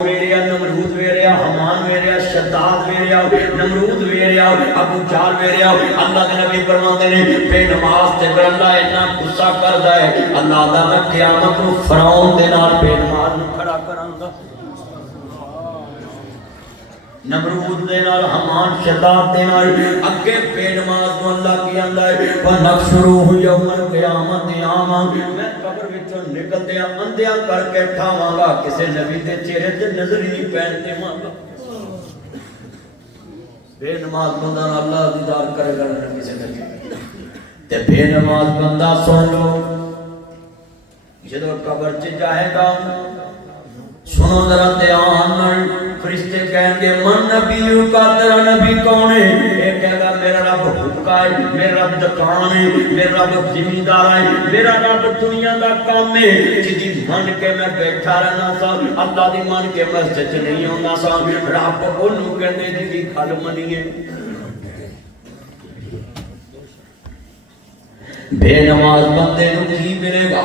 वेरिया नमरूद वेरिया हमान वेरिया शद्दाद वेरिया नमरूद वेरिया अबू जाल वेरिया अल्लाह के नबी फरमाते ने बेनमाज ते फिर अल्लाह इतना गुस्सा करदा है अल्लाह दा मैं क़यामत नूं फरौन दे नाल बेनमाज नूं खड़ा करांगा नमरूद दे नाल हमान शद्दाद दे नाल अगे बेनमाज नूं अल्लाह की आंदा है व नक्शुरूहु यौमल क़यामत आमा मैं कब्र विचों निकलदे अंधिया करके ठावांगा किसी नबी दे चेहरे ते नजर ही नहीं पैण देवांगा बेनमाज बंदा अल्लाह दीदार करेगा ना किसी नबी ते बेनमाज बंदा सुन लो जदों कब्र च जाएगा सुनो जरा ध्यान नाल फरिश्ते कहेंगे मन नबी का तेरा नबी कौन है ये कहेगा मेरा रब हुक्का है मेरा रब दुकान है मेरा रब जिमींदार है मेरा रब दुनिया दा काम है जिदी मन के मैं बैठा रहना सा अल्लाह दी मन के मस्जिद च नहीं आउंदा सा रब ओनू कहंदे जिदी गल मनीए बेनमाज बंदे नूं की मिलेगा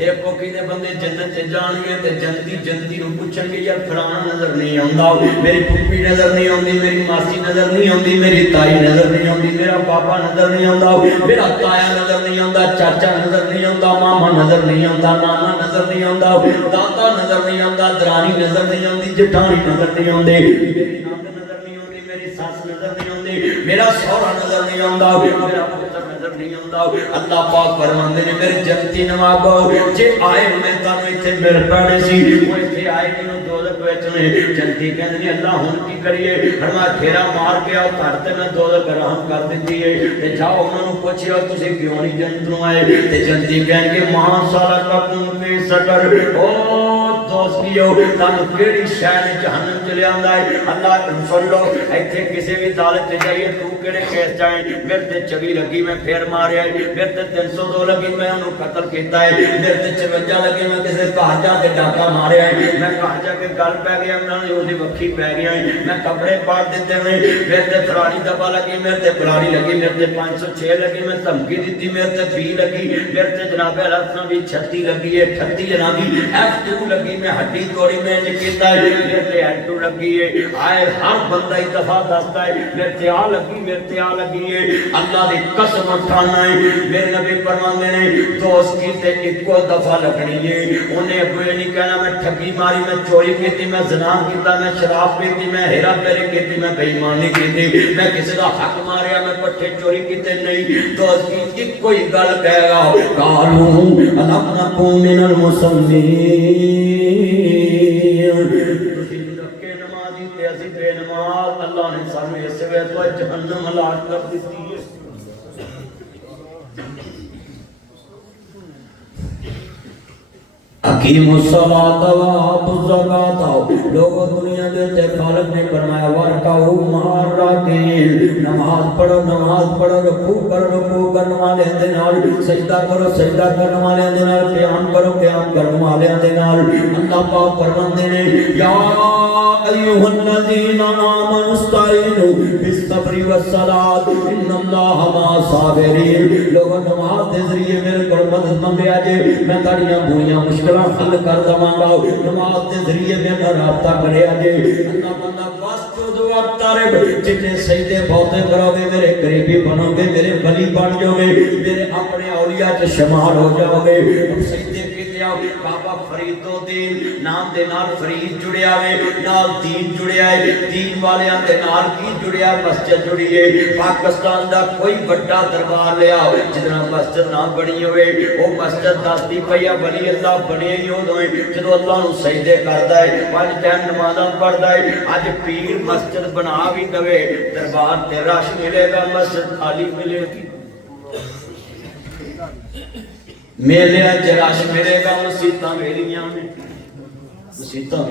ते कोकी दे बंदे जन्नत च जाणगे ते जन्नती नूं पुछणगे यार फलाना नजर नहीं आउंदा मेरी फूफी नजर नहीं आउंदी मेरी मासी नजर नहीं आउंदी मेरी ताई नजर नहीं आउंदी मेरा पापा नजर नहीं आउंदा मेरा ताया नजर नहीं आउंदा चाचा नजर नहीं आउंदा मामा नजर नहीं आउंदा नाना नजर नहीं आउंदा दादा नजर नहीं आउंदा दरानी नजर नहीं आउंदी जेठानी नजर नहीं आउंदी मेरी नंद नजर नहीं आउंदी मेरी सस नजर नहीं आउंदी मेरा सौरा नजर नहीं आउंदा मेरा पुत्र नजर नहीं आउंदा अल्लाह पाक फरमांदे ने मेरे जन्नती नवाबो जे आए मैं तानू इत्थे मिल पैणे सी वो इत्थे आए किनू दोज़ख विच ने जन्नती कहंदे ने अल्लाह हुण की करिए फरमा फेरा मार के आओ घर ते मैं दोज़ख हराम कर दित्ती है ते जाओ उन्हां नू पुछियो तुसीं क्यों नहीं जन्नत नू आए ते जन्नती कहणगे मां सारा ककुम फी सकर ओ दोस्तियो तानू केड़ी शै ने जहन्नम च लियांदा है अल्लाह सुन लो इत्थे किसी भी दालत ते जाइए तू केड़े केस च आए मेरे ते 24 लगी मैं फेर मारिया मेरे ते 302 लगी मैं उन्होंने कत्ल किया है मेरे ते 54 लगे मैं किसी घर जाके डाका मारिया है मैं घर जाके गल पै गया उन्होंने उसकी वक्खी पै गया है मैं कपड़े पाड़ दिते हुए मेरे ते फलानी दफा लगी मेरे ते फलानी लगी मेरे ते 506 लगी मैं धमकी दी मेरे ते 20 लगी मेरे ते जनाब अलसन भी 36 लगी है 38 जनाबी F2 लगी मैं हड्डी तोड़ी मैं इंज कीता है मेरे ते F2 लगी है आए हर बंदा ही दफा दसदा है मेरे ते आ लगी मेरे ते आ लगी है अल्लाह दी कसम उठाना है मेरे नबी फरमांदे ने दोस्त की ते इक्को दफा लगनी है उन्हें अगू ये नहीं कहना मैं ठगी मारी मैं चोरी की मैं ज़िना किया मैं शराब पीती मैं हेरा फेरी की मैं बेईमानी की मैं किसी का हक मारिया मैं पट्ठे चोरी किते नहीं दोस्त की इक्को ही गल कहेगा कालू अलम नकुम मिनल मुसल्लीन तुसीं रखे नमाज़ी ते असीं बेनमाज़ अल्लाह ने सानू इस वे तो जहन्नम हलाक कर दित्ती है अकीमुस्सलात व आतुज़ ज़कात लोगों दुनिया दे ते खालिक ने फरमाया वरकाऊ मार राकीन नमाज पढ़ो रुकू करने वाले दे नाल सजदा करने वाले दे नाल क़याम करने वाले दे नाल अल्लाह पाक फरमांदे ने या अय्युहल्लज़ीना आमनु इस्तईनु बिस्सब्रि वस्सलात इन्नल्लाहा मअस-साबिरीन लोगों नमाज दे जरिए मेरे कोल मदद मंगया जे मैं ताड़ियां बुरियां मुश्किलां हल कर दवांगा नमाज दे जरिए मेरा राबता बढ़िया जे अल्लाह बंदा वास्तु अक्तरब जितने सजदे बहुते करोगे मेरे करीबी बनोगे मेरे वली बन जाओगे मेरे अपने औलिया च शुमार हो जाओगे सजदे कीते आओ बाबा फरीदुद्दीन नाम दे नाल फरीद जुड़िया वे नाल दीन जुड़िया है दीन वालियां दे नाल की जुड़िया मस्जिद जुड़ी है पाकिस्तान दा कोई बड़ा दरबार लिया जितना मस्जिद ना बनी होवे वो मस्जिद दसदी पई वली अल्लाह बने ही उदों जदों अल्लाह नूं सजदे करदा है पांच टाइम नमाज़ां पढ़दा है अज पीर मस्जिद बना भी दवे दरबार ते रश मिलेगा मस्जिद खाली मिलेगी मेले च रश मिलेगा मसीतां मेरियां ने मसीतां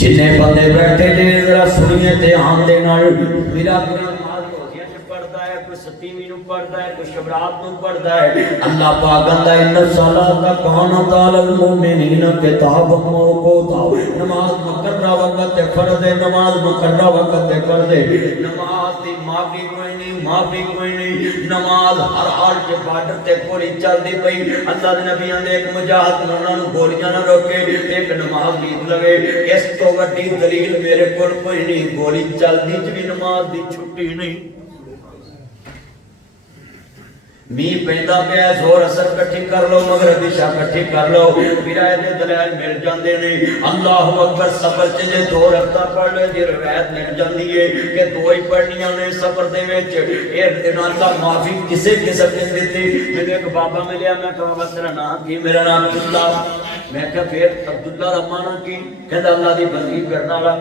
जिन्ने बंदे बैठे जे जरा सुनिए ध्यान दे नाल मेरा नमाज होदियां च पढ़दा है کوئی ستیویں نو پڑھدا ہے، کوئی شبرات نو پڑھدا ہے۔ اللہ پاک کہندا ہے ان الصلاۃ کانت علی المؤمنین کتابا موقوتا، نماز مقررہ وقت فرض ہے، نماز مقررہ وقت فرض ہے، نماز دی معافی کوئی نہیں، معافی کوئی نہیں، نماز ہر حال کے بارڈر تے پوری چلدی پئی۔ اللہ دے نبیاں دے ایک مجاہد انہاں نوں گولیاں نہ روکے، ایک نماز لید لگے، اس تو وڈی دلیل میرے کول کوئی نہیں، گولی چلدی چ بھی نماز دی چھٹی نہیں۔ میہ پیندا پیا زور اثر کٹھی کر لو، مغرب عشاء کٹھی کر لو، ہدایت دے دلائل مل جاندے نے۔ اللہ اکبر، سفر چ جے دو رکعتاں پڑھ لے جے روایت مل جاندی ہے کہ دو ہی پڑھنیاں نے سفر دے وچ، اے اللہ معافی کسے قسم دی دتی۔ میں ایک بابا ملیا، میں کہا تیرا نام کی؟ میرا نام عبداللہ۔ میں کہا پھر عبداللہ دا معنی کی؟ کہندا اللہ دی بندگی کرن والا۔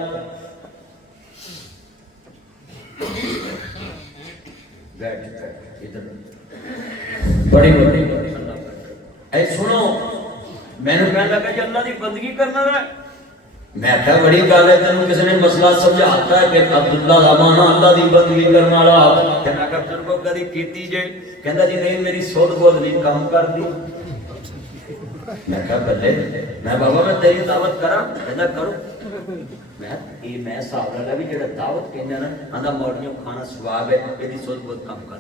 بیٹھ ادھر بڑی بڑی اے سنو، میں نے کہا کہ اللہ دی بندگی کرنا ہے۔ میں کہا بڑی گل ہے، تینوں کسی نے مسئلہ سمجھاتا ہے کہ عبداللہ دا معنی اللہ دی بندگی کرنا والا؟ تے میں کہا تجربہ کدی کیتی جے؟ کہندا جی نہیں، میری سود بہت نہیں کام کردی۔ میں کہا بلے، میں بابا میں تیری دعوت کراں؟ کہندا کرو۔ میں صاحب والا بھی جڑا دعوت کہندا نا، آندا مولویوں کھانا ثواب ہے، ایدی سود بہت کم کر۔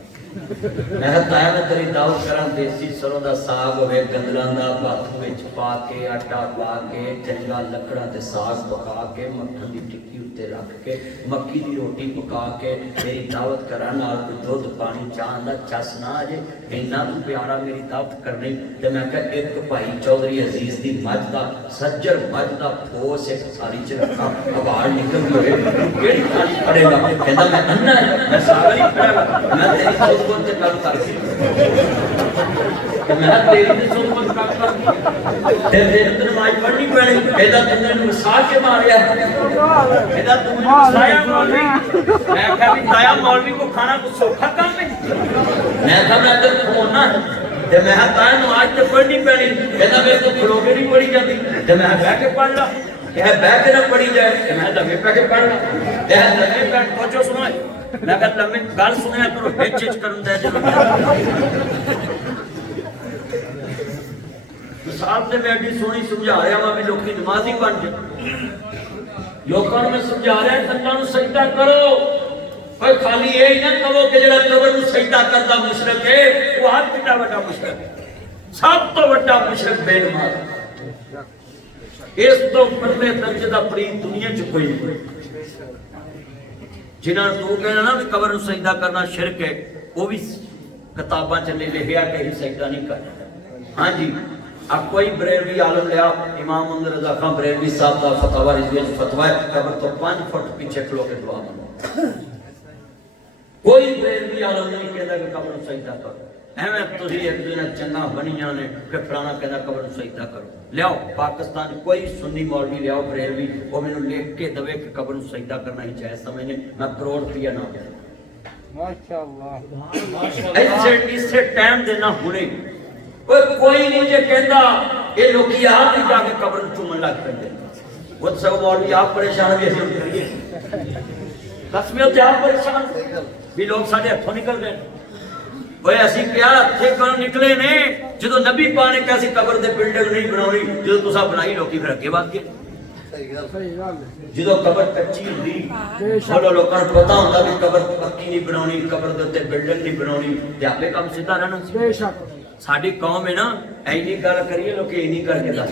میں کہا تایا میں تیری دعوت کراں، دیسی سروں دا ساگ ہوے، گندلاں دا بھت وچ پا کے، آٹا پا کے، چنگا لکڑاں تے ساگ پکا کے، مکھن دی ٹکی اُتے رکھ کے، مکی دی روٹی پکا کے میری دعوت کراں، نال کوئی دودھ پانی چاہ دا چس نہ اجے، اینا تو پیارا میری دعوت کرنی۔ تے میں کہا ایک بھائی چودھری عزیز دی مجھ دا سجر مجھ دا پھوس ایک ساری چ رکھا، باہر نکل گئے، کیڑی تھالی پڑے گا؟ کہندا میں اننا ہے، میں ساگل ہی کھڑا گا، میں تیری سود بول تے کام کر کے، میں تیری سود بول کام کر کے، تیرے نماز پڑھنی پڑی۔ کہندا تم نے مسا کے ماریا، کہندا تم نے مسایا مولوی۔ میں کہا بھی تایا مولوی کو کھانا کو سوکھا کام ہے؟ میں کہا میں تے کھونا تے میں تایا نماز تے پڑھنی پڑی۔ کہندا میرے کو کھلو کے نہیں پڑھی جاتی، تے میں بیٹھ کے پڑھ لا، کہ بہ کے نہ پڑھی جائے، میں لمے پہ کے پڑھ لا، تے لمے پہ توجہ سنائے، میں کہا لمے گل سنیا کرو، ہچ ہچ کرن دے جے صاحب نے میں ایڈی سونی سمجھا رہا ہوں، بھی لوکی نمازی بن جائے، لوکاں نوں میں سمجھا رہا ہے اللہ نوں سجدہ کرو۔ کوئی خالی یہ نہ کہو کہ جڑا قبر نوں سجدہ کردا مشرک ہے، وہ ہر کڈا وڈا مشرک ہے، سب تو وڈا مشرک بے نماز۔ اس تو پرلے درجے دا فرید دنیا چ کوئی نہیں۔ جنہاں تو کہنا نا کہ قبر نوں سجدہ کرنا شرک ہے، وہ بھی کتاباں چ لکھیا کہ ہی سجدہ نہیں کرنا۔ ہاں جی، اب کوئی بریلوی عالم لیا، امام محمد رضا خان بریلوی صاحب دا فتاوی رضوی فتوی ہے، قبر تو 5 فٹ پیچھے کھلو کے دعا مانگو۔ کوئی بریلوی عالم نہیں کہتا کہ قبر نوں سجدہ کرو۔ ایویں تسی ایک دن چنگا بنیاں نے کہ فلانا کہتا قبر نوں سجدہ کرو۔ لیاؤ پاکستان کوئی سنی مولوی لیاؤ بریلوی، وہ مینوں لکھ کے دے کہ قبر نوں سجدہ کرنا ہی جائز سمجھنے، میں کروڑ روپیہ نہ دے۔ ماشاءاللہ اسے ٹائم دینا ہونے کوئی نہیں جے کہندا یہ لوکی آپ ہی جا کے قبر چومن لگ پے، وہ سب مولوی آپ پریشان بھی ہم کریے، قسمیوں تے آپ پریشان بھی لوگ ساڈے ہتھوں نکل گئے۔ اوے اسی کیا ہتھے کون نکلے نے جدوں نبی پاک نے کہا سی قبر دے بلڈنگ نہیں بناونی، جدوں تساں بنائی لوکی پھر اگے واد گئے۔ جدوں قبر کچی ہوندی بولو لوکاں نوں پتہ ہوندا کہ قبر پکی نہیں بناونی، قبر دے تے بلڈنگ نہیں بناونی تے آپے کام سیدھا رہنا سی۔ بے شک ساڈی قوم ہے نا، اینی گل کریے لوکی اینی کر کے دس۔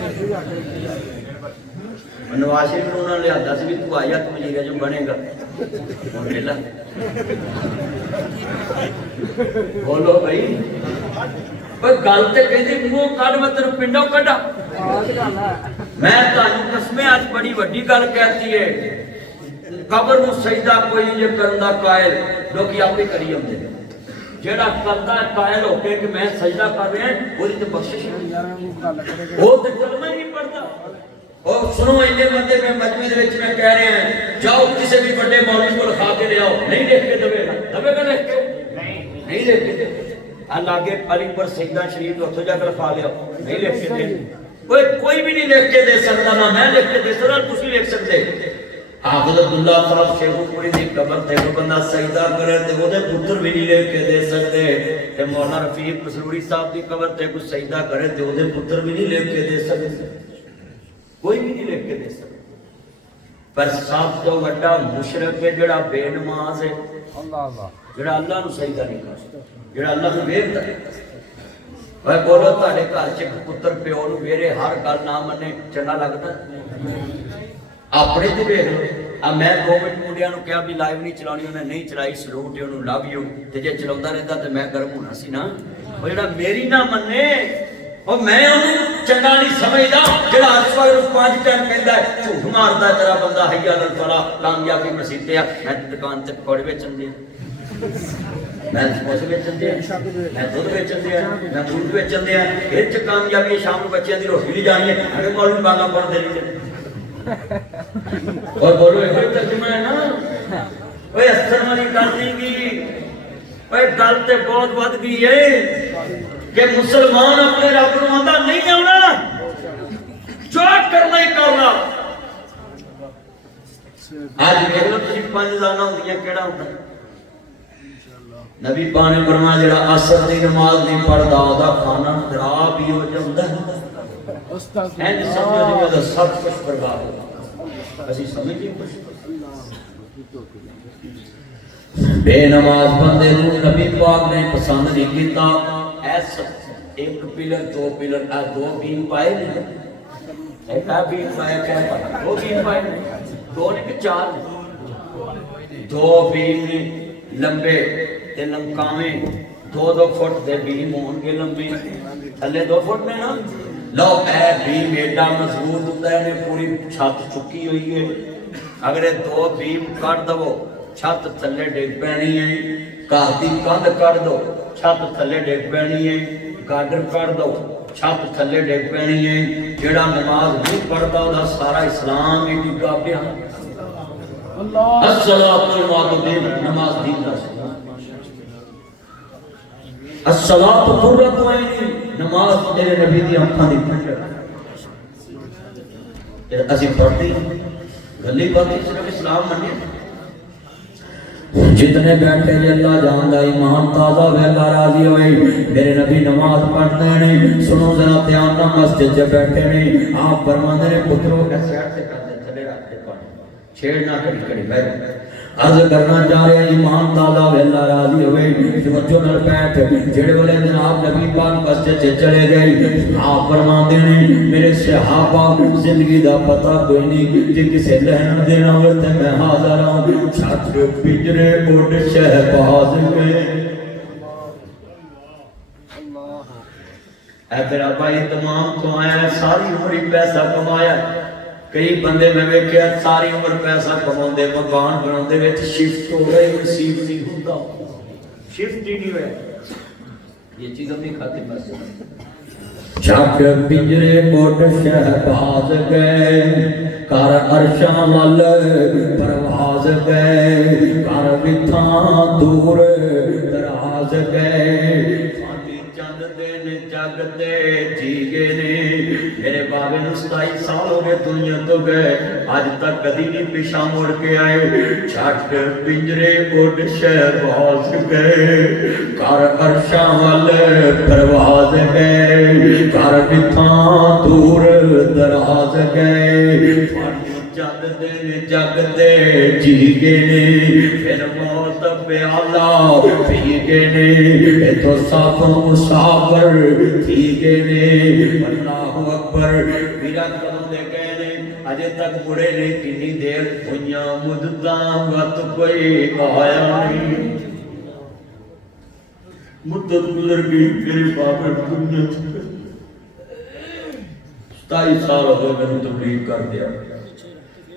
نواز شریف نوں انہاں نے لیا سی بھی تو آیا تو وزیر اعظم بنے گا، ہن ویلا بولو بھائی، کوئی گل تے کہندی منہ کڈ میں تینوں پنڈوں کڈا۔ میں تانوں قسمیں اج بڑی وڈی گل کہتی ہے، قبر نوں سجدہ کوئی نہیں کرندا قائل، لوکی آپے کری ہوندے نے۔ جیڑا کرتا ہے قائل ہو کے کہ میں سجدہ کر رہا ہوں، وہ تے بخشش نہیں، وہ تے کلمہ نہیں پڑھتا۔ اور سنو اینے بندے میں مجمع دے وچ میں کہہ رہے ہیں، جاؤ کسی بھی بڑے مولوی کو لکھا کے لے آؤ، نہیں لکھ کے دے گا، دے گا لکھ کے نہیں لکھ کے دے۔ اللہ کے علی پر سجدہ شریف تو جا کر لکھا لے آؤ، نہیں لکھ کے دے۔ کوئی بھی نہیں لکھ کے دے سکتا، نہ میں لکھ کے دے سکتا، تسی لکھ سکتے۔ حافظ عبداللہ صاحب شیخوپوری دی قبر تے کوئی بندہ سجدہ کرے تے وہ دے پتر بھی نہیں لے کے دے سکتے تے مولانا رفیق مسروری صاحب دی قبر تے کوئی سجدہ کرے تے وہ دے پتر بھی نہیں لے کے دے سکتے کوئی بھی نہیں لے کے دے سکتے پر سب تو بڑا مشرک ہے جڑا بے نماز ہے جڑا اللہ نو سجدہ نہیں کرتا جڑا اللہ نو ویکھدا ہے اوے بولو تہاڈے گھر چ پتر پیو نو ویرے ہر گل نہ منے چنگا لگدا اپنے تے ویکھ لو اب میں 2 منٹ منڈیاں نو کہا بھی لائیو نہیں چلانی انہیں نہیں چلائی سلوٹ انہوں لو یو تے جے چلاوندا رہندا تے میں گرم ہونا سی نا او جڑا میری نہ منے او میں انہوں چنگا نہیں سمجھدا جڑا اس وقت 5 ٹائم کہندا ہے جھوٹ ماردا تیرا بندہ حی علی الفلاح کامیابی مسیح تے میں دکان تے پکوڑے بیچن دے میں سموسے بیچن دے میں دودھ بیچن دے میں دودھ بیچن دے اے چ کامیابی شام کو بچیاں دی روٹی نہیں جانی ہے اگر مولوی باغا پڑھ دے نہیں اور بولو ایک ترجمہ ہے نا اوے اثر والی گل نہیں کی اوے گل تے بہت ود گئی ہے کہ مسلمان اپنے رب نو آندا نہیں آونا جو کرنا ہی کرنا آج ویکھ لو تسی 5 زانہ ہوندیاں کیڑا ہوندا نبی پاک نے فرمایا جڑا عصر دی نماز نہیں پڑھدا اودا کھانا خراب ہی ہو جاندا ہے اینج سمجھو جے سب کچھ برباد ہو اسی سمجھیں کچھ بے نماز بندے نو نبی پاک نے پسند نہیں کیتا ایس 1 پلر 2 پلر 2 بیم پائے نہیں ایک بیم پائے کیا 2 بیم پائے 2 نہیں کہ 4 2 بیم لمبے تے لمکاویں 2 فٹ دے بیم ہون گے لمبے تھلے 2 فٹ میں نا لو اے بیم ایڈا مضبوط ہوتا ہے انہیں پوری چھت چکی ہوئی ہے اگر 2 بیم کٹ دو چھت تھلے ڈگ پینی ہے کہتی کند کٹ دو چھت تھلے ڈگ پینی ہے گاڈر کٹ دو چھت تھلے ڈگ پینی ہے جڑا نماز نہیں پڑھتا وہ سارا اسلام ہی ڈگا پیا نماز دین دا الصلاۃ قرۃ عینی نماز تیرے نبی دی آنکھاں دی ٹھنڈک تے اسی پڑھتے گلی باتی صرف اسلام منی جتنے بیٹھے اللہ جاندا ایمان تازہ ویلا راضی ہوئے میرے نبی نماز پڑھتے ہیں سنو ذرا دھیان نال مسجد وچ بیٹھے ہیں آپ فرماندے نے پترو کے سیٹ تے کر دے تھلے رکھ دے پڑھ چھیڑ نہ کری کری بیٹھ عرض کرنا چاہ رہے ہیں ایمان تازہ ویلا راضی ہوئے توجہ نال بیٹھ جڑے والے جناب نبی پاک مسجد سے چلے گئے آپ فرماندے نے میرے صحابہ زندگی دا پتہ کوئی نہیں جے کسے لہن دینا ہوئے تے میں حاضر ہوں چھت پجرے اڑ شہباز میں اے تیرا بھائی تمام تو آیا ساری عمر پیسہ کمایا کئی بندے میں ویکھیا ساری عمر پیسہ کماندے مکان بناندے وچ شفٹ ہو گئے نصیب نہیں ہوندا شفٹ ہی نہیں ہویا یہ چیز اپنی خاطر بس چھت پنجرے کوٹ شہباز گئے کر عرشاں وال پرواز گئے کر وتھاں دور دراز گئے چند دن جگتے جی گئے نے میرے بابے نو 27 سال ہو گئے دنیا تو گئے آج تک کدی نہیں پیشہ موڑ کے آئے چھٹ پنجرے اڑ شہباز گئے کر عرشاں وال پرواز گئے کر وتھاں دور دراز گئے چند دن جگتے جی گئے نے پھر موت پیالہ پی گئے نے تو سب مسافر تھی گئے نے اللہ اکبر میرا قدم دے گئے نے اجے تک بڑے نے کتنی دیر دنیا مدتاں وقت کوئی آیا نہیں مدت گزر گئی میرے باپ دنیا 27 سال ہو گئے میں تبلیغ کر دیا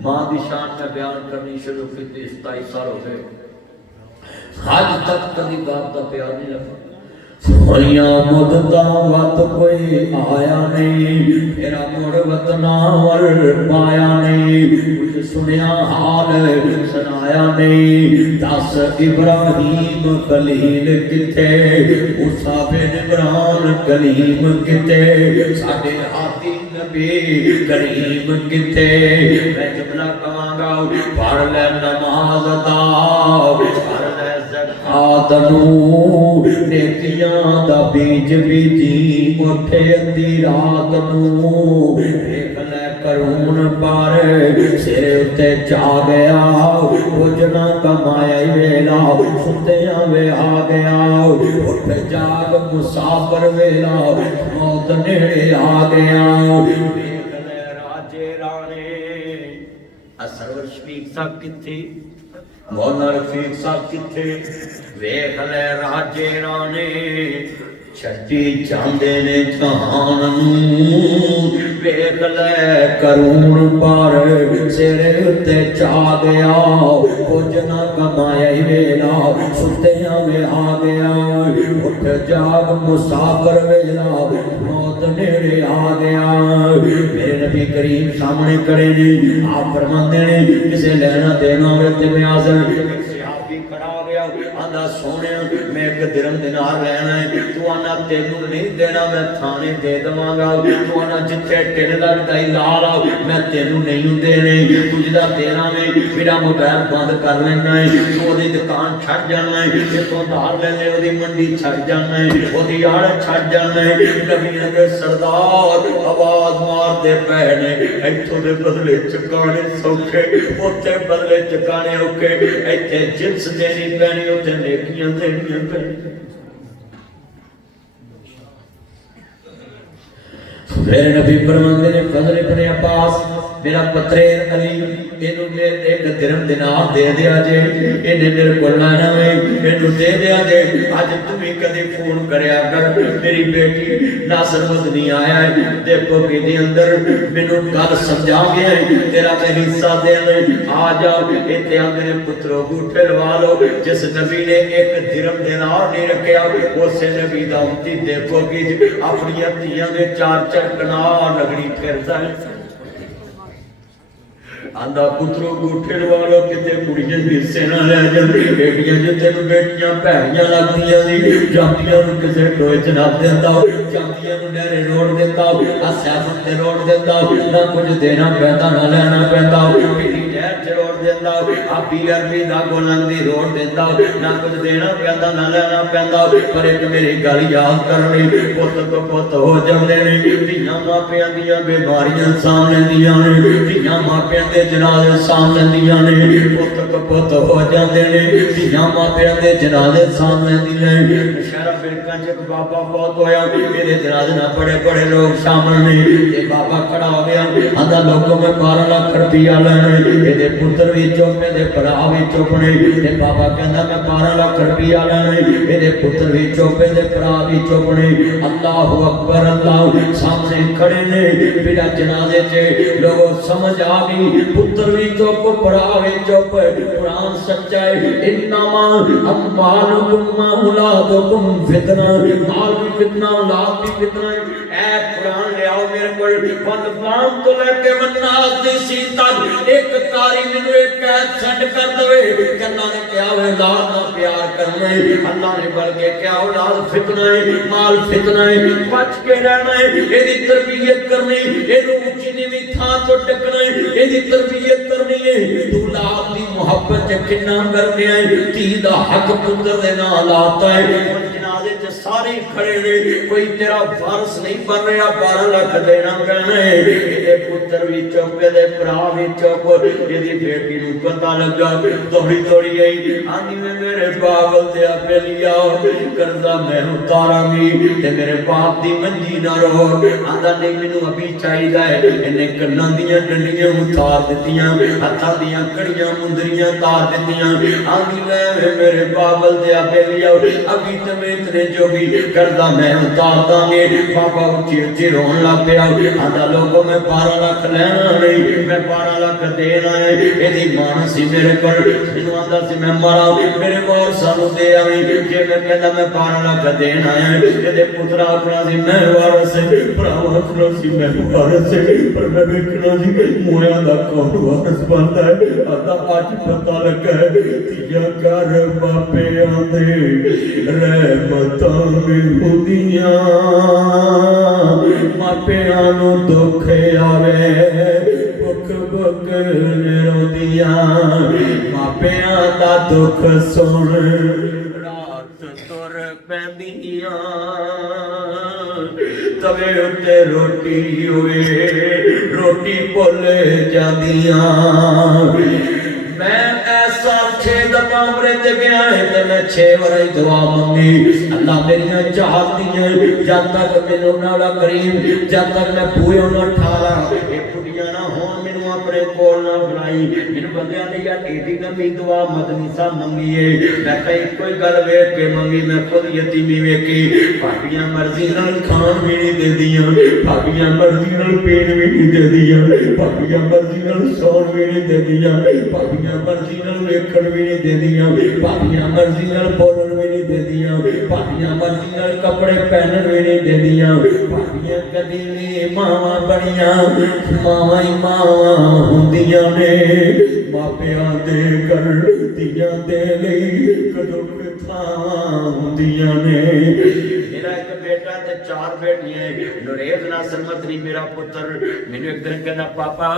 ماں دی شان میں بیان کرنی شروع کی تھی 27 سال ہو گئے آج تک کبھی باپ کا پیار نہیں لگا سوئیاں مدتاں وقت کوئی آیا نہیں میرا مڑ وطناور پایا نہیں کچھ سنیا حال سنایا نہیں دس ابراہیم خلیل کتے موسیٰ بن عمران کلیم کتے ساڈے ہاتھی नबी करीम किथे मैं जुमला कहांगा पढ़ ले नमाज अदा पढ़ ले ज़कात नू नेकियां दा बीज बीजी उठे अद्धी रात नू देख ले करून पर सिर उत्ते चा गया कुछ ना कमाया वेला सुत्तियां वे आ गया उठ जाग मुसाफिर वेला मौत नेड़े आ गया देख ले राजे राणे असर शफीक साहब किथे मौला रफीक साहब किथे वेख ले राजे राणे छड्डी जांदे ने जहान नूं वेख ले करून पर सिर उत्ते चा गया कुछ ना कमाया वेला सुत्तियां वे आ गया उठ जाग मुसाफिर वेला मौत नेड़े आ गया मेरे नबी करीम सामने खड़े ने आप फरमाते ने किसे लेना देना होवे ते मैं हाज़िर खड़ा हो गया आंदा सोने मैं एक दिरहम दिनार लेना है तू आना तेनू नहीं देना मैं थाने दे देवांगा तू आना जिथे टिन लगदा ही ला ला मैं तेनू नहीं देने तू जिदा देना है मेरा मोबाइल बंद कर लेना है तू ओदी दुकान छड़ जाना है जिथों धार ले ले ओदी मंडी छड़ जाना है ओदी आड़ छड़ जाना है नबियां दे सरदार आवाज मारदे पए ने इथों दे बदले चुकाने सौखे उत्थे बदले चुकाने औखे इत्थे जिंस देनी पैनी उत्थे नेकियां देनियां पैनी मेरे नबी फरमाते ने फजल इब्न अब्बास मेरा पत्रे अली इनु मेरे एक दिरहम दिनार दे दिया जे इन्हें मेरे को लाना है इनु दे दिया जे आज तुम ही कभी फोन करया कर मेरी बेटी नासर मदनी आया है देखो कि दे अंदर मेनू गल समझा गया है तेरा मैं हिस्सा दे ले आ जाओ इत्ते मेरे पुत्रो गूठे लवा लो जिस नबी ने एक दिरहम दिनार नहीं रखया उसे नबी दा उम्मती देखो कि अपनी धीयां दे चार चार कनार लगड़ी फिरदा है आंदा पुत्रो गूठे लवा लो किते कुड़ियां हिस्से ना ले जान बेटियां जे तेन बेटियां भैड़ियां लगदियां सी जांदियां नु किसे टोए च नप देंदा जांदियां नु नहरे रोड़ देंदा सियासत ते रोड़ देंदा ना कुछ देना पैंदा ना लेना पैंदा पीली जहर च रोड़ देंदा आपी अरबी दा गोलन दी रोड़ देंदा ना कुछ देना पैंदा ना लेना पैंदा पर एक मेरी गल याद करनी पुत्त तो पुत्त हो जांदे ने धीयां मापियां दियां बीमारियां साम लैंदियां ने धीयां मापियां दे जनाजे साम लैंदियां ने पुत्त तो पुत्त हो जांदे ने धीयां मापियां दे जनाजे साम लैंदियां ने शहर बिरकां च बाबा बहुत होया मेरे जनाजे ना बड़े बड़े लोग शामिल ने ते बाबा खड़ा हो गया आंदा लोगों में 12 लाख रुपया लेना ਇਹਦੇ ਪੁੱਤਰ ਵੀ ਚੁੱਪ ਇਹਦੇ ਭਰਾ ਵੀ ਚੁੱਪ ਨੇ ਤੇ ਬਾਬਾ ਕਹਿੰਦਾ ਮੈਂ 12 ਲੱਖ ਰੁਪਇਆ ਲੈਣਾ ਇਹਦੇ ਪੁੱਤਰ ਵੀ ਚੁੱਪ ਇਹਦੇ ਭਰਾ ਵੀ ਚੁੱਪ ਨੇ ਅੱਲਾਹੁ ਅਕਬਰ ਅੱਲਾਹ ਸਾਹਮਣੇ ਖੜੇ ਨੇ ਬਿਨਾ ਜਨਾਜ਼ੇ 'ਚ ਲੋਗੋ ਸਮਝ ਆ ਗਈ ਪੁੱਤਰ ਵੀ ਚੁੱਪ ਭਰਾ ਵੀ ਚੁੱਪ ਕੁਰਾਨ ਸੱਚਾ ਹੈ ਇਨਮਾ ਅਮਵਾਲੁकुम औलादुकुम फितना माल भी फितना औलाद भी फितना है ऐ कुरान ले आओ मेरे को वनवान तो लेके वन्नास दी सी तक एक कारी मैनू एक कैद छड्ड कर दवे अल्लाह ने क्या है औलाद ना प्यार करना है अल्लाह ने बल्कि क्या औलाद फितना है माल फितना है बच के रहना है एदी तरबियत करनी एनू ऊंची नीवी थां तो टकना है एदी तरबियत करनी है तू औलाद दी मोहब्बत च किन्ना करदे है धी दा हक पुत्र दे नाल लाता है जनाजे च सारे खड़े ने कोई तेरा वारिस नहीं बन रहा 12 लाख देना पैना है एदे पुत्र भी चुप एदे भरा भी चुप एदी बेटी नू पता लगा दौड़ी दौड़ी आई आंदी में मेरे पागल ते आपे लिया करदा मैं उतारांगी ते मेरे बाप दी मंजी ना रो आंदा नहीं मैनू अभी चाहिदा है इन्ने कन्नां दीयां डंडियां उतार दित्तियां हत्थां दीयां कड़ियां मुंदरियां तार दित्तियां आंदी मैं मेरे पागल ते आपे लिया अभी तमे इतने जोगी करदा मैं उतार दांगे बाबा उच्ची उच्ची रोन लग पिया आंदा लोगों मैं 12 लाख लेना नहीं मैं 12 लाख देना है एदी मान सी मेरे पर मैनू आंदा सी मैं मारा मेरे मोर सानू दे आवी जे मैं कहंदा मैं 12 लाख देना है एदे पुत्रा आखना सी मैं वारस भरावा आखना सी मैं वारस पर मैं देखना सी मोया दा कौन वारस बनदा है आंदा आज पता लगा है तिया घर बापे आंदे रहमतां ਹੁੰਦੀਆਂ ਮਾਪਿਆਂ ਨੂੰ ਦੁੱਖ ਆਵੇ ਭੁੱਖ ਭੁੱਖ ਰੋਂਦੀਆਂ ਮਾਪਿਆਂ ਦਾ ਦੁੱਖ ਸੁਣ ਰਾਤ ਤੁਰ ਪੈਂਦੀਆਂ ਤਵੇ ਉੱਤੇ ਰੋਟੀ ਹੋਏ ਰੋਟੀ ਭੁੱਲ ਜਾਂਦੀਆਂ मैं ऐसा 6 दफा उम्रे ते गया है ते मैं 6 बार दुआ मंगी अल्लाह मेरियां चाहतियां जब तक मैनू नाला करीम जब तक मैं पूरे ना ठाला ये कुड़ियां ना होन मैनू अपने कोल ना बुलाई इन बंदियां ने यार एडी लंबी दुआ मदनी सा मंगी है मैं कई कोई गल वेख के मंगी मैं खुद यतीमी वेखी भाबियां मर्जी नाल खान भी नहीं देंदियां भाबियां मर्जी नाल पीण भी नहीं देंदियां भाबियां मर्जी नाल सौण भी नहीं देंदियां भाबियां मर्जी नाल वेखण भी नहीं देंदियां भाबियां मर्जी नाल बोलण भी नहीं देंदियां भाबियां मर्जी नाल कपड़े पहनण भी नहीं देंदियां भाबियां कदी भी मावां बणियां मावां ही मावां हुंदियां ने मापियां दे घर धीआं दे लई कदों थावां हुंदियां ने मेरा एक बेटा ते 4 बेटियां नरेज नासर मदनी मेरा पुत्र मैंने एक दिन कहना पापा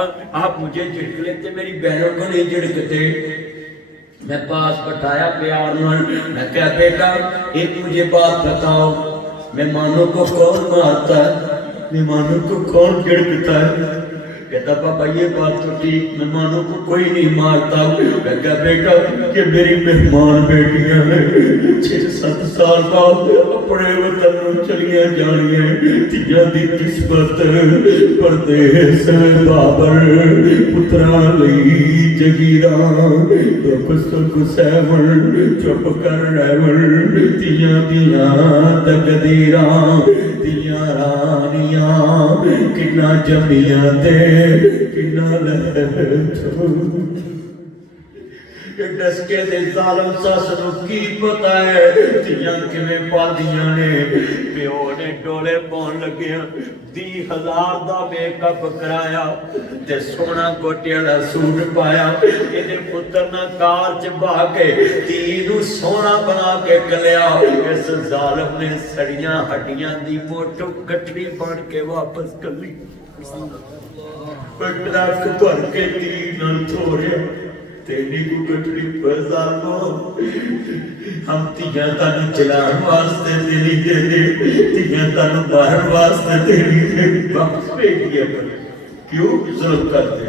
आप मुझे झिड़क लेते मेरी बहनों को नहीं झिड़कते मैं पास बैठाया प्यार नाल मैं कहा बेटा एक मुझे बात बताओ मेहमानों को कौन मारता है मेहमानों को कौन झिड़कता है कहता पापा ये बात तो ठीक मेहमानों को कोई नहीं मारता मैं कहा बेटा कि मेरी मेहमान बेटियां हैं 6-7 साल बाद अपने वतन में चलियां जानियां तियां दी किस्मत परदेस बाबर पुत्रा लई जगीरा दुख सुख सहवण चुप कर रहवण तियां दियां तकदीरा तियां रानियां किन्ना जमियां ते किन्ना डसके दे जालम सस नूं की पता है धीआं किवें पादियां ने प्यो ने डोले पाउण लगिया 20,000 दा मेकअप कराया ते सोना गोटे वाला सूट पाया इहदे पुत्तर ना कार च बहा के धी नूं सोना बना के कलिया इस जालम ने सड़ियां हड्डियां दी मोटो गठड़ी बन के वापस कली ट्रक भर के तीर नाल छोड़िया तेरी को गठड़ी पर जालो हम तियां तानू चलान वास्ते तेरी दे दे तियां तानू बाहर वास्ते तेरी दे वापस भेज दिया पर क्यों जुल्म करते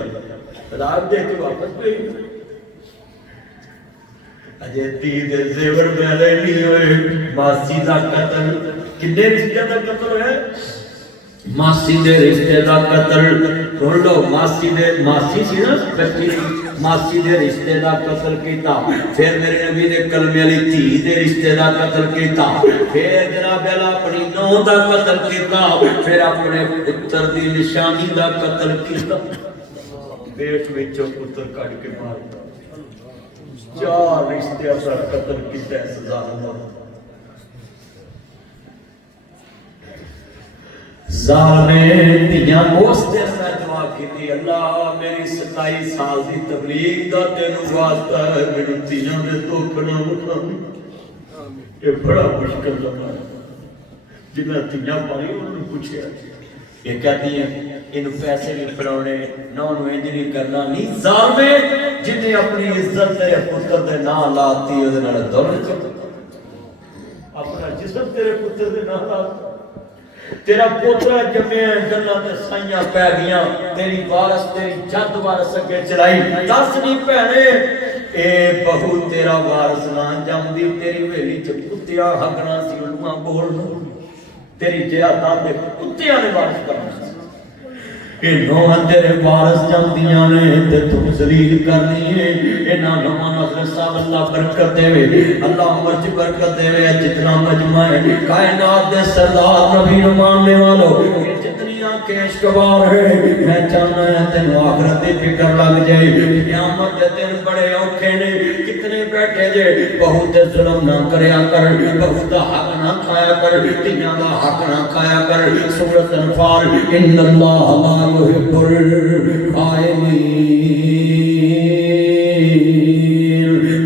रात दे के वापस भेज अजय ती दे जेवर पहले नहीं होए मासी दा कत्ल किन्ने रिश्ते दा कत्ल है मासी दे रिश्ते दा कत्ल सुन लो मासी सी ना बच्ची मासी दे रिश्ते दा कत्ल कीता फिर मेरे नबी ने कलमे वाली धी दे रिश्ते दा कत्ल कीता फिर जनाब अल्लाह अपनी नौ दा कत्ल कीता फिर अपने पुत्र दी निशानी दा कत्ल कीता पेट विचों पुत्र कट के मारता 4 रिश्ते दा कत्ल कीता सजा दा ज़ालमे दियां उस दिन मैं दुआ की अल्लाह मेरी 27 साल की तबलीग दा तेनू वास्ता है मेरी धीआं दे दुख ना उठावी ये बड़ा मुश्किल लगा जिन्हां धीआं पाई उन्होंने पूछया ये कहती है इन पैसे नहीं फड़ाने ना उन्होंने इंज नहीं करना नहीं ज़ालमे जिन्हें अपनी इज्जत तेरे पुत्र दे नां लाती उहदे नाल दुल्हन च अपना जिस्म तेरे पुत्र दे नां लाता तेरा पोतरा जमे गल्लां ते साइयां पै गईयां तेरी वारस तेरी जद वारस अगे चलाई दस नहीं भैणे ए बहु तेरा वारस ना जमदी तेरी हवेली च कुत्तियां हगना सी उलूआं बोलना तेरी जियादा दे कुत्तियां ने वारस करना ए नौहां तेरे वारस जमदियां ने ते तू जलील करनी है इन्हां नौहां नजर साहब अल्लाह बरकत देवे अल्लाह उम्र च बरकत देवे जितना मजमा है कायनात दे सरदार नबी नु मानने वालों जितनी आंखें इश्कबार है मैं चाहना है तेन आखिरत दी फिक्र लग जाए क़यामत दे दिन बड़े औखे ने कितने बैठे जे बहुत जुल्म ना करया कर बहुत हक ना खाया कर धीआं दा हक ना खाया कर सूरत अनफाल इन्नल्लाह ला युहिब्बुल खाइनीन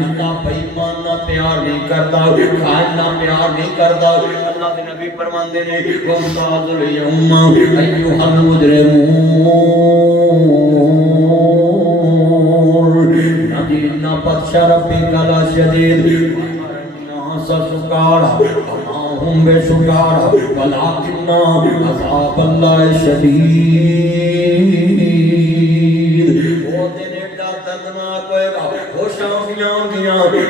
अल्लाह बेईमान ना प्यार नहीं करता खान ना प्यार नहीं करता नबी फरमाते ने वमताजुल यौमा अय्युहल मुजरिमून नदीना बत्शा रब्बिका लशदीद वन्नास सुकारा वमा हुम बिसुकारा वलाकिन्ना अज़ाबल्लाहि शदीद। वो दिन एडा दर्दनाक होएगा, होशां होंगियां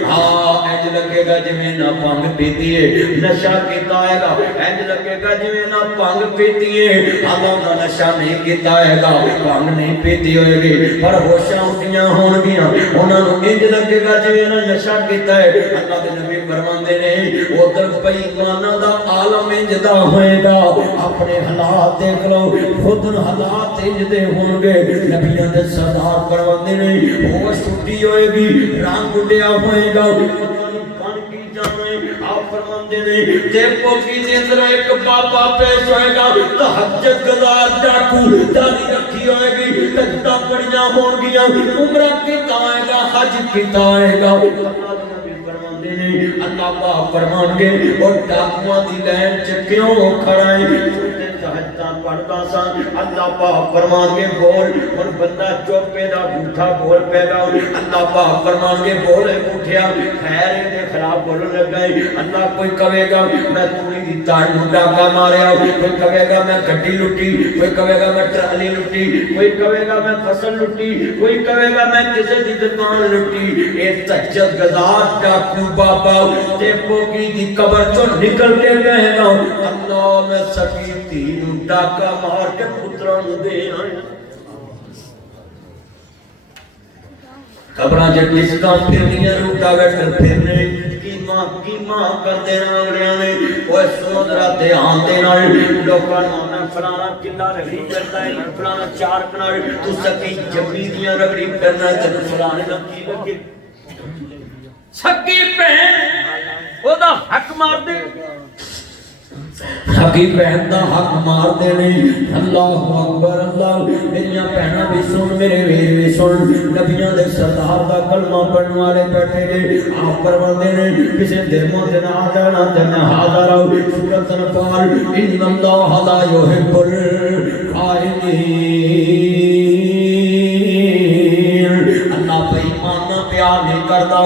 हाँ इंज लगेगा जिवें ना भंग पीती है, नशा कीता हैगा इंज लगेगा जिवें ना भंग पीती है। अल्लाह ना नशा नहीं कीता हैगा, भंग नहीं पीती होएगी, पर होशां उठियां होणगियां, उन्हां नूं इंज लगेगा जिवें ना नशा कीता है। अल्लाह दे नबी फरमांदे ने उधर बेईमानां दा आलम इंज दा होएगा। अपने हालात देख लो, खुद हालात इंज दे होणगे। नबियां दे सरदार फरमांदे ने होश छुट्टी होएगी, रंग उड़िया होएगा, एक बाबा पेश होएगा, तहज्जुद गुज़ार डाकू दाढ़ी रखी होएगी, तख्ता पड़ियां होंगियां, उम्रा कीता होएगा, हज कीता होएगा। अल्लाह पाक फरमानगे और डाकुआं दी लैन च क्यों खड़ा है? पढ़ता सा अल्लाह पाक फरमानगे बोल, और बंदा चुप्पे दा झूठा बोल पेगा। अल्लाह पाक फरमानगे बोल उठिया खैर दे खराब बोलने लग गए। अल्लाह कोई कहेगा मैं तूड़ी दी ताड़ नूं डाका मारिया, कोई कहेगा मैं गड्डी लुटी, कोई कहेगा मैं ट्राली लुटी, कोई कहेगा मैं फसल लुटी, कोई कहेगा मैं किसी दी दुकान लुटी। ए तहज्जुद गुज़ार डाकू बाबा ते पोगी दी कब्र चों निकल के कहेगा अल्लाह मैं सकी धी नूं डाका मार के पुत्रां नूं दे आया। कब्रां च किसकां फिरनियां, रूटावेटर फिरने, कीमा करदे अगलियां ने। ओए सुनो जरा ध्यान दे नाल, लोकां नूं आखना फलाना किला रगड़ी करदा है, फलाना चार कनाल तू सकी जम्मी दियां रगड़ी करना ते फलाने दा की लगे। सकी भैन ओदा हक मार दे, सकी भैन दा हक मार देने। अल्लाहु अकबर अल्लाह। मेरियां भैनां भी सुन, मेरे वीर भी सुन, नबियां दे सरदार दा कलमा पढ़न वाले बैठे ने। आप फरमांदे ने किसे दिलों ते ना लेना ते मैं हाज़र हूं सूरत अनफाल इन्नल्लाह ला युहिब्बुल खाइनीन। अल्लाह बेईमानां प्यार नहीं करदा।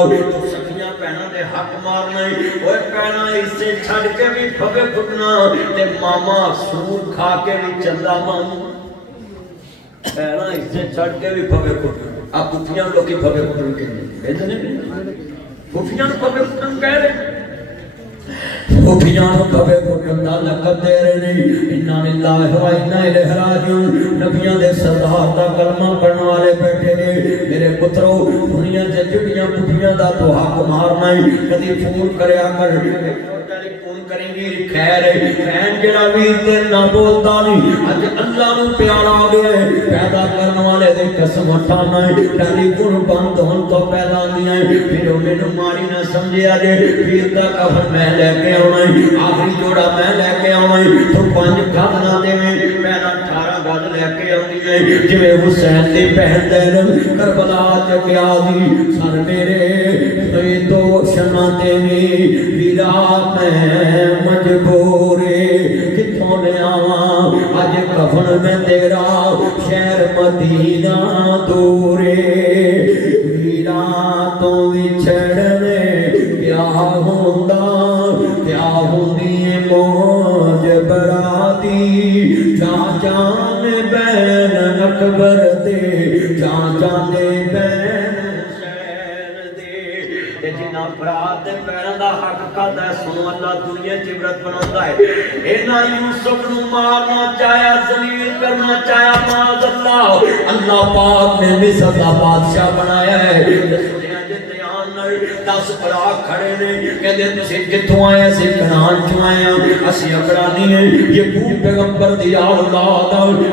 हक मारना ओए कहना इसे छड़ के भी फगे फुटना ते मामा सूर खा के भी चंदा मामू। कहना इसे छड़ के भी फगे फुटना। आप पुठियां लोग फगे फुटन के पुठियां फगे फुटन कह रहे, पुठियां फगे फुटन दा लक़ब दे रहे ने। इन्ना लिल्लाहि व इन्ना इलैहि राजिऊन। नबियां दे सरदार दा कलमा पढ़न वाले बैठे ने। मेरे पुत्रो दुनिया च जुड़ियां पुठियां दा तो हक मारना है। कदी फोन करया कर, टेलीफोन करेंगी खैर फैन जेड़ा वीर तेरे ना बोलता नहीं, अज अल्लाह नूं प्यारा आ गया है। पैदा करने वाले दी कसम उठाना है, टेलीफोन बंद होने तो पहला आंदियां फिर मैनूं मारी ना समझिया जे वीर दा कफन मैं लेके आउणा है, आखिरी जोड़ा मैं लेके आउणा है। तू 5 गज ना देवें, मैं 18 गज लेके आउंदी है। जिवें हुसैन दी बहन ज़ैनब करबला च गया दी सर मेरे ते दोषना देवी वीरा मैं मजबूरे किथों ले आवां अज कफन में तेरा शहर मदीना दूरे। वीरा तो विछड़ने क्या होंदा, क्या होंदी मौज बराती। चाचा ने बैन अकबर दे, चाचा ने बैन जिन्ना बरात दे पैरां दा हक करदा है। सुनो अल्लाह दुनिया च इबरत बनांदा है। इन्हां यूसुफ नूं मारना चाहया, जलील करना चाहया, माज़ अल्लाह अल्लाह पाक ने मिस्र दा बादशाह बनाया है। 10 भरा खड़े ने, कहते तुसीं कित्थों आए? असीं कनान चों आए हां, असीं अबरानी है, ये खूब पैगंबर दी औलाद है।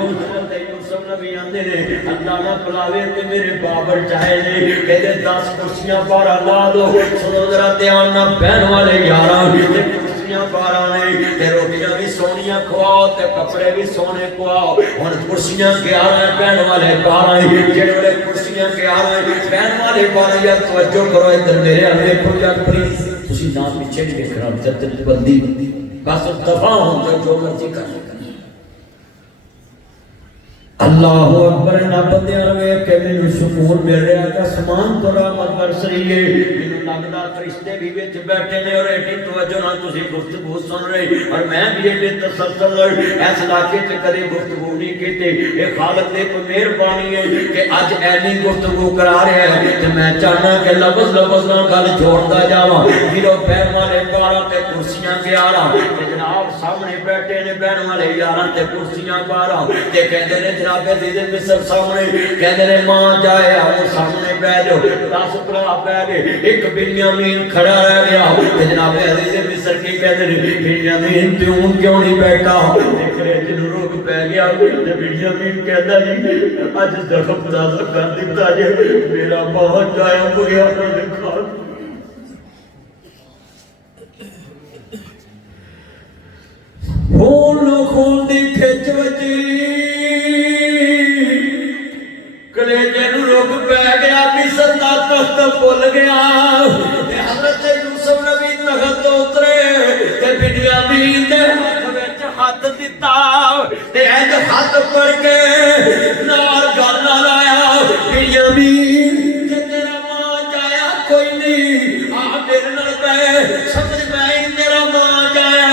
अल्लाह ना बुलावे ते मेरे बाबर चाहे ने, कहते 10 कुर्सियां बाहर ला दो। सुनो जरा ध्यान ना बहन वाले यारा, कुर्सियां बाहर ने ते रोटियां भी सोनियां खवाओ ते कपड़े भी सोने खवाओ। हुण कुर्सियां 11 बहन वाले 12, जेड़े वाले कुर्सियां 11 बहन वाले 12। यार तवज्जो करो इधर मेरे अल देखो यार प्लीज, तुसी ना पीछे नहीं देखना, जब बंदी बस दफा होते जो मर्जी कर अल्लाह अकबर ना बंदियां वेख के मैनू सुकून मिल रहा है आसमान तो रहमत बरस रही है मैनू लगदा फरिश्ते भी विच बैठे ने और एडी तवज्जो नाल तुसीं गुफ्तगू सुन रहे और मैं भी एडे तसल्सल इस इलाके च कदे गुफ्तगू नहीं कीती ये खालिक दी कोई मेहरबानी है कि अज ऐनी गुफ्तगू करा रहा है ते मैं चाहना कि लफ्ज लफ्ज नाल गल जोड़दा जावां गिरो पैर वाले 12 ते कुर्सियां 11 ते जनाब सामने बैठे ने बहन वाले 11 ते कुर्सियां 12 ते कहंदे ने जनाब दीदे मिस्र सामने कहते ने मां जाए आओ सामने बैठ जाओ 10 भरा पै गए एक बिन्यामीन खड़ा रह गया ते जनाब दीदे मिस्र की कहते ने बिन्यामीन तू क्यों नहीं बैठा खरेज नूं रोक पै गया ते बिन्यामीन कहता जी अज जख्म ज्यादा कर दिता जे मेरा मां जाए हो गया देखा खून दी खिच वजी कलेजे नूं रुक पै गया मिस्र दा तख्त भुल गया हज़रत यूसुफ नबी तख्त तो उतरे ते बिन्यामीन दे हाथ विच हाथ दिता ते इंज हाथ फड़ के नाल गल नाल आया बिन्यामीन जे तेरा मां जाया कोई नहीं आ मेरे नाल पै समझ मैं तेरा मां जाया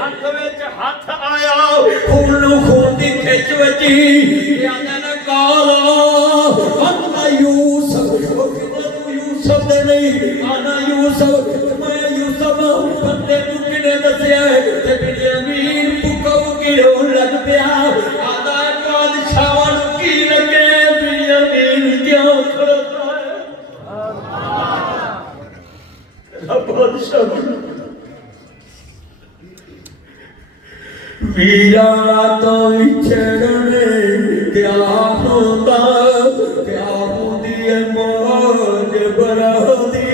हाथ विच हाथ आया खून दी खिच वजी वीरा तो छड़ने क्या होता क्या होती है मौज बरादी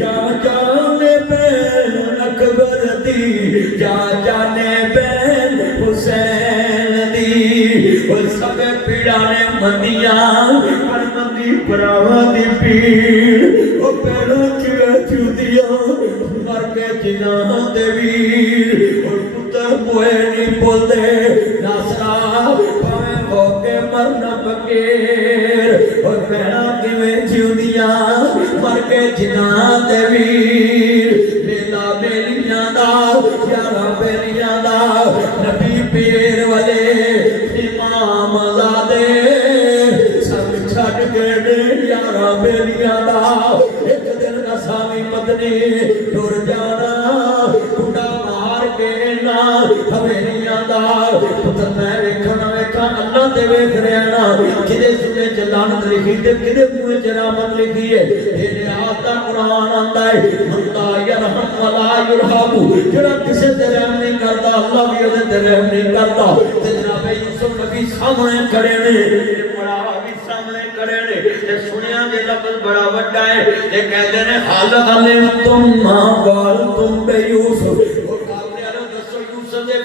जा जाने बैन अकबर दी जा जाने बैन हुसैन दी और सब पीड़ा ने मंदियां पर मंदी भरावां दी पीड़ ओ पैरों च चुदियां मर के जिन्हां दे वीर मोए नहीं बोलते नासरा भावें होके मरना बगैर और भैना किवें जिउंदियां मर के जिन्हां दे वीर मेला बेलियां दा यारा बेलियां दा नबी पीर वाले इमाम ज़ादे सब छड़ के यारा बेलियां दा एक दिन असावी मदनी टुर जाना हवेलियां दा पुत्र मैं वेखना वेखा अल्लाह ते वेख रहा ना किदे सुने च लानत लिखी ते किदे मुंह च रहमत लिखी है ये नियाज दा कुरान आंदा है मंदा यरहम वला युरहम जेड़ा किसे ते रहम नहीं करता अल्लाह भी ओदे ते रहम नहीं करता ते जनाब यूसुफ नबी सामने खड़े ने बड़ा भी सामने खड़े ने ते सुनिया जे लफ्ज बड़ा वड्डा है ते कहंदे ने हाल हले तुम मा गाल तुम बे यूसुफ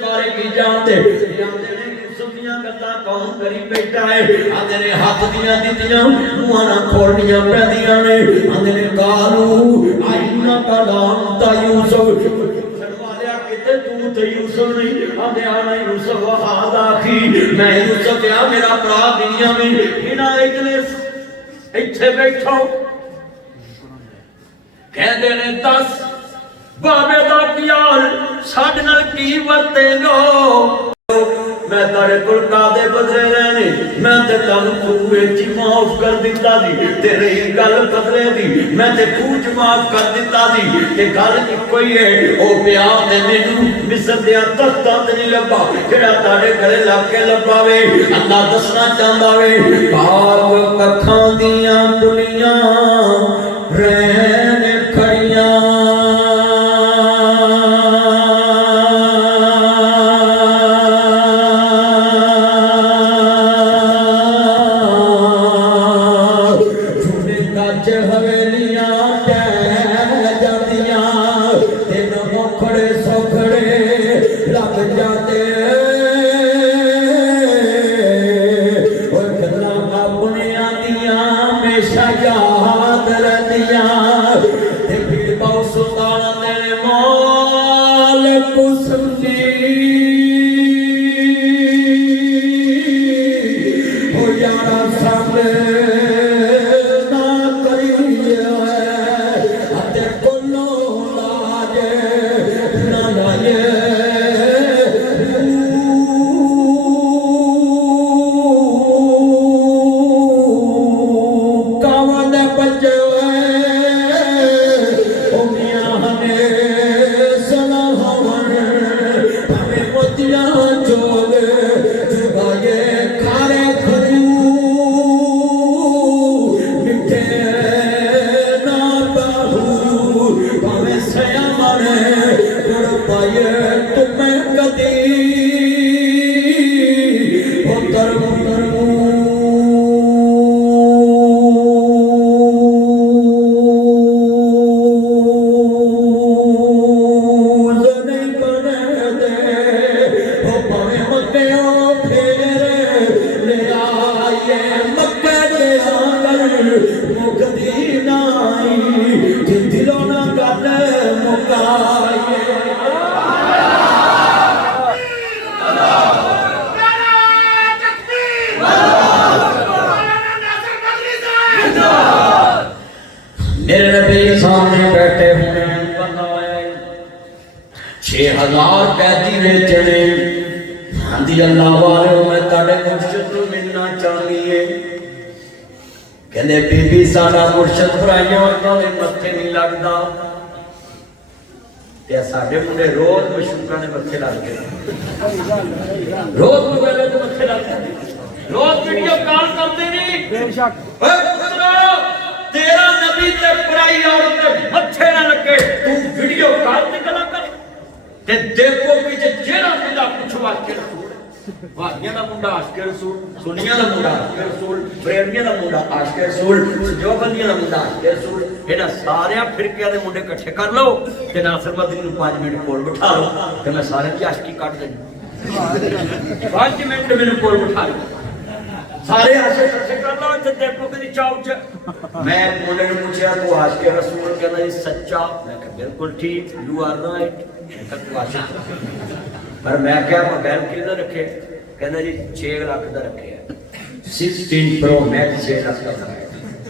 बारे की जानते आंदे ने यूसुफ दियां गल्लां कौन करी बैठा है आंदे ने हाथ दियां दित्तियां मुंहां ना खोलनियां पैंदियां ने आंदे ने कालू आइना कलाम ता यूसुफ शर्माया किते तू ते यूसुफ नहीं आंदे आना यूसुफ हादा की मैं यूसुफ या मेरा भरा दुनिया में इना इजलिस इत्थे बैठो कहंदे ने 10 बाबे दा प्यार साडे नाल की वरतेगा मैं तारे कोल कादे बदले रहने मैं ते तन्नू तू इच माफ कर दिता दी तेरे गल बदले दी मैं ते कुछ माफ कर दिता दी ते गल इक्को ही है ओ प्यार ते मैनू मिस्र दे तख्तां ते नहीं लब्भा जेड़ा तारे गले लग के लब्भा वे अल्लाह दसना चाहंदा वे पाक कखां दियां दुनिया रहन खड़ियां अपने ना करिए अते कोलो लाज ना लाए कावन बचे ओ मियां ने सलाहवन हमें मोतिया चोग जुगाए खारे खरू मिठे ना बाहू हमें सयामन गुण पाए तुम्हें कदी उतर मेरे नबी सामने बैठे हुए बंदा आया 6000 कैदी बेचने हांदी अल्लाह वाले मैं ताड़े मुर्शिद नूं मिलना चाहनी है कहंदे बीबी साडा मुर्शिद भराइयां उन्हां दे मत्थे नहीं लगदा ते साडे मुंडे रोज मशूकां दे मत्थे लगदे रोज मोबाइल दे मत्थे लगदे रोज वीडियो कॉल करदे नहीं बेशक ओए पुत्रा तेरा नबी ते पराई औरत ते मत्थे ना लगे तू वीडियो कॉल ते गल्लां कर ते देखो कि जेड़ा मुंडा पुछवा के वाहियां दा मुंडा आशिक रसूल सुनियां दा मुंडा आशिक रसूल प्रेमियां दा मुंडा आशिक रसूल जो बंदियां दा मुंडा आशिक रसूल एना सारे फिरकियां दे मुंडे इकट्ठे कर लो ते नासिर मदनी नु 5 मिनट कोल बिठा लो ते मैं सारे दी आशिकी काट देनी 5 मिनट मेरे कोल बिठा लो सारे आशिक इकट्ठे कर लो ते देखो कि चौक च मैं मुंडे नु पूछया तू आशिक रसूल कहंदा जी सच्चा मैं कहा बिल्कुल ठीक यू आर राइट मैं तू आशिक पर मैं क्या मोबाइल किधर रखे कहना जी 6 लाख का रखे है 16 प्रो मैक्स 6 लाख का है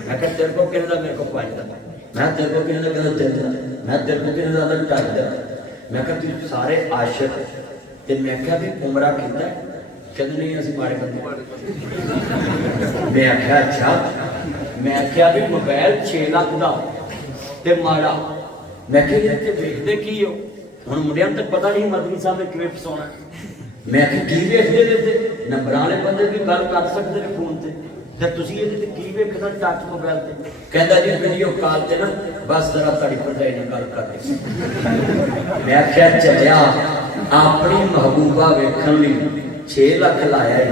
मैं कहा तेरे को कहना मेरे को 5 का मैं तेरे को कहना कहना तेरे मैं तेरे को कहना ज़्यादा चार्ज दे मैं कहा तू सारे आशिक ते मैं क्या भी उम्रा कीता कहते नहीं असि मारे बंदे मैं क्या अच्छा मैं क्या भी मोबाइल 6 लाख का ते मारा मैं क्या इत्थे देखदे की हो ਹੁਣ ਮੁੰਡਿਆਂ ਨੂੰ ਤਾਂ ਪਤਾ ਨਹੀਂ ਮਦਨੀ ਸਾਹਿਬ ਨੇ ਕਿਵੇਂ ਫਸਾਉਣਾ ਮੈਂ ਕਿ ਕੀ ਵੇਖਦੇ ਨੇ ਤੇ ਨੰਬਰਾਂ ਵਾਲੇ ਬੰਦੇ ਵੀ ਗੱਲ ਕਰ ਸਕਦੇ ਨੇ ਫੋਨ ਤੇ ਤੇ ਤੁਸੀਂ ਇਹਦੇ ਤੇ ਕੀ ਵੇਖਦਾ ਟੱਚ ਮੋਬਾਈਲ ਤੇ ਕਹਿੰਦਾ ਜੀ ਵੀਡੀਓ ਕਾਲ ਤੇ ਨਾ ਬਸ ਜ਼ਰਾ ਤੁਹਾਡੀ ਭਰਜਾਈ ਨਾਲ ਗੱਲ ਕਰ ਲਈ ਮੈਂ ਕਿਹਾ ਚੱਲਿਆ ਆਪਣੀ ਮਹਬੂਬਾ ਵੇਖਣ ਲਈ 6 ਲੱਖ ਲਾਇਆ ਹੈ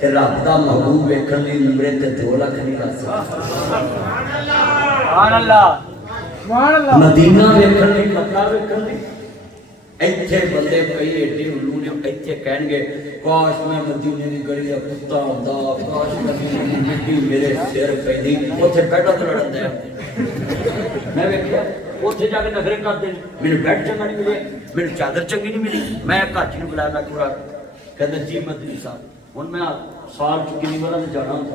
ਤੇ ਰੱਬ ਦਾ ਮਹਬੂਬ ਵੇਖਣ ਲਈ ਮੇਰੇ ਤੇ 2 ਲੱਖ ਨਹੀਂ ਲਾ ਸਕਦਾ ਸੁਭਾਨ ਅੱਲਾਹ ਮਦੀਨਾ ਵੇਖਣ ਲਈ ਮੱਕਾ ਵੇਖਣ ਲਈ ਇੱਥੇ ਬੰਦੇ ਕਈ ਏਡੇ ਉੱਲੂ ਨੇ ਇੱਥੇ ਕਹਿਣਗੇ ਕਾਸ਼ ਮੈਂ ਮਦੀਨੇ ਦੀ ਗਲੀ ਦਾ ਕੁੱਤਾ ਹੁੰਦਾ ਕਾਸ਼ ਮਦੀਨੇ ਦੀ ਮਿੱਟੀ ਮੇਰੇ ਸਿਰ ਪੈਂਦੀ ਉੱਥੇ ਬੈਠਾ ਤੇ ਲੜਦਾ ਮੈਂ ਵੇਖਿਆ ਉੱਥੇ ਜਾ ਕੇ ਨਖਰੇ ਕਰਦੇ ਮੈਨੂੰ ਬੈੱਡ ਚੰਗਾ ਨਹੀਂ ਮਿਲਿਆ ਮੈਨੂੰ ਚਾਦਰ ਚੰਗੀ ਨਹੀਂ ਮਿਲੀ ਮੈਂ ਘਰ ਨੂੰ ਬੁਲਾਇਆ ਮੈਂ ਪੂਰਾ ਕਹਿੰਦਾ ਜੀ ਮਦਨੀ ਸਾਹਿਬ ਹੁਣ ਮੈਂ ਸਾਲ ਚ ਕਿੰਨੀ ਵਾਰਾਂ ਤੇ ਜਾਣਾ ਹੁੰਦਾ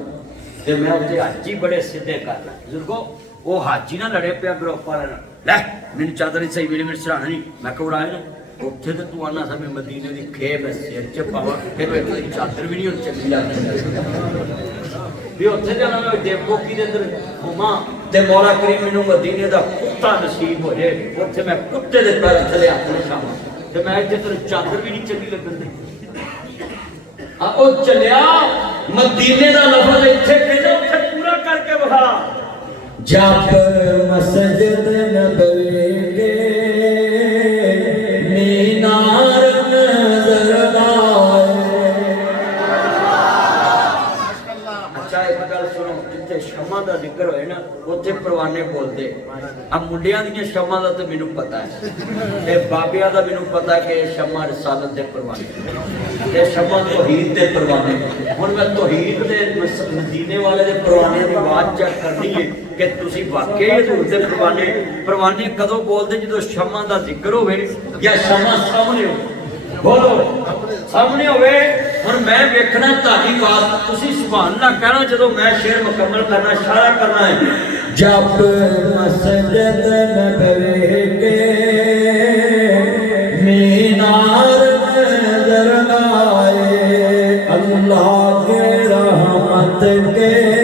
ਤੇ ਮੈਂ ਉੱਥੇ ਹਾਜੀ ਬੜੇ ਸਿੱਧੇ ਕਰਦਾ ਬਜ਼ੁਰਗੋ ਉਹ ਹਾਜੀ ਨਾਲ ਲੜੇ ਪਿਆ ਗਰੋਪਾਂ ਨਾਲ ਲੈ ਮੈਨੂੰ ਚਾਦਰ ਨਹੀਂ ਸਹੀ ਮਿਲੀ ਮੈਨੂੰ ਸਰਾਣਾ ਨਹੀਂ ਮੈਂ ਘਬਰਾਇਆ ਨਾ ਉੱਥੇ ਤੇ ਤੂੰ ਆਨਾ ਸਮੇਂ ਮਦੀਨੇ ਦੀ ਖੇਬ ਮੈਂ ਸਿਰ ਚ ਪਾਵਾਂ ਫਿਰ ਉਹ ਇੱਕ ਚਾਦਰ ਵੀ ਨਹੀਂ ਹੁਣ ਚੰਗੀ ਲੱਗਦੀ ਵੀ ਉੱਥੇ ਜਾਣਾ ਮੈਂ ਦੇਵਕੋਕੀ ਦੇ ਅੰਦਰ ਘੁਮਾ ਤੇ ਮੌਲਾ ਕਰੀਮ ਮੈਨੂੰ ਮਦੀਨੇ ਦਾ ਕੁੱਤਾ ਨਸੀਬ ਹੋ ਜੇ ਉੱਥੇ ਮੈਂ ਕੁੱਤੇ ਦੇ ਪੈਰ ਥੱਲੇ ਆਪਣੇ ਸ਼ਾਮਾਂ ਤੇ ਮੈਂ ਇੱਥੇ ਤੈਨੂੰ ਚਾਦਰ ਵੀ ਨਹੀਂ ਚੰਗੀ ਲੱਗਣ ਦੀ ਆ ਉਹ ਚੱਲਿਆ ਮਦੀਨੇ ਦਾ ਲਫ਼ਜ਼ ਇੱਥੇ ਕਹਿੰਦਾ ਉੱਥੇ ਪੂਰਾ ਕਰਕੇ ਵਿਖਾ जब मस्जिद नबवी के मीनार नजर आए अच्छा एक गल सुनो जिथे शमा दा जिक्र होए ना उत्थे परवाने बोलते अब मुंडियां दी शमा दा ते मैनू पता है ते बाबियां दा मैनू पता कि शमा रिसालत दे परवाने ते शमा तौहीद दे परवाने हुण मैं तौहीद दे मदीने वाले दे परवाने दी बात चेक करनी है कि तुसी वाकई हजूर दे परवाने कदों बोलदे जदों शमा दा जिक्र होवे या शमा सामने हो ਬੋਲੋ ਸਾਹਮਣੇ ਹੋਵੇ। ਹੁਣ ਮੈਂ ਵੇਖਣਾ ਤੁਹਾਡੀ ਬਾਤ, ਤੁਸੀਂ ਸੁਭਾਨ ਅੱਲਾਹ ਕਹਿਣਾ ਜਦੋਂ ਮੈਂ ਸ਼ੇਰ ਮੁਕੰਮਲ ਕਰਨਾ, ਇਸ਼ਾਰਾ ਕਰਨਾ ਹੈ। ਜਬ ਮਸਜਿਦ ਨਬਵੀ ਕੇ मीनार नजर आए, अल्लाह के रहमत के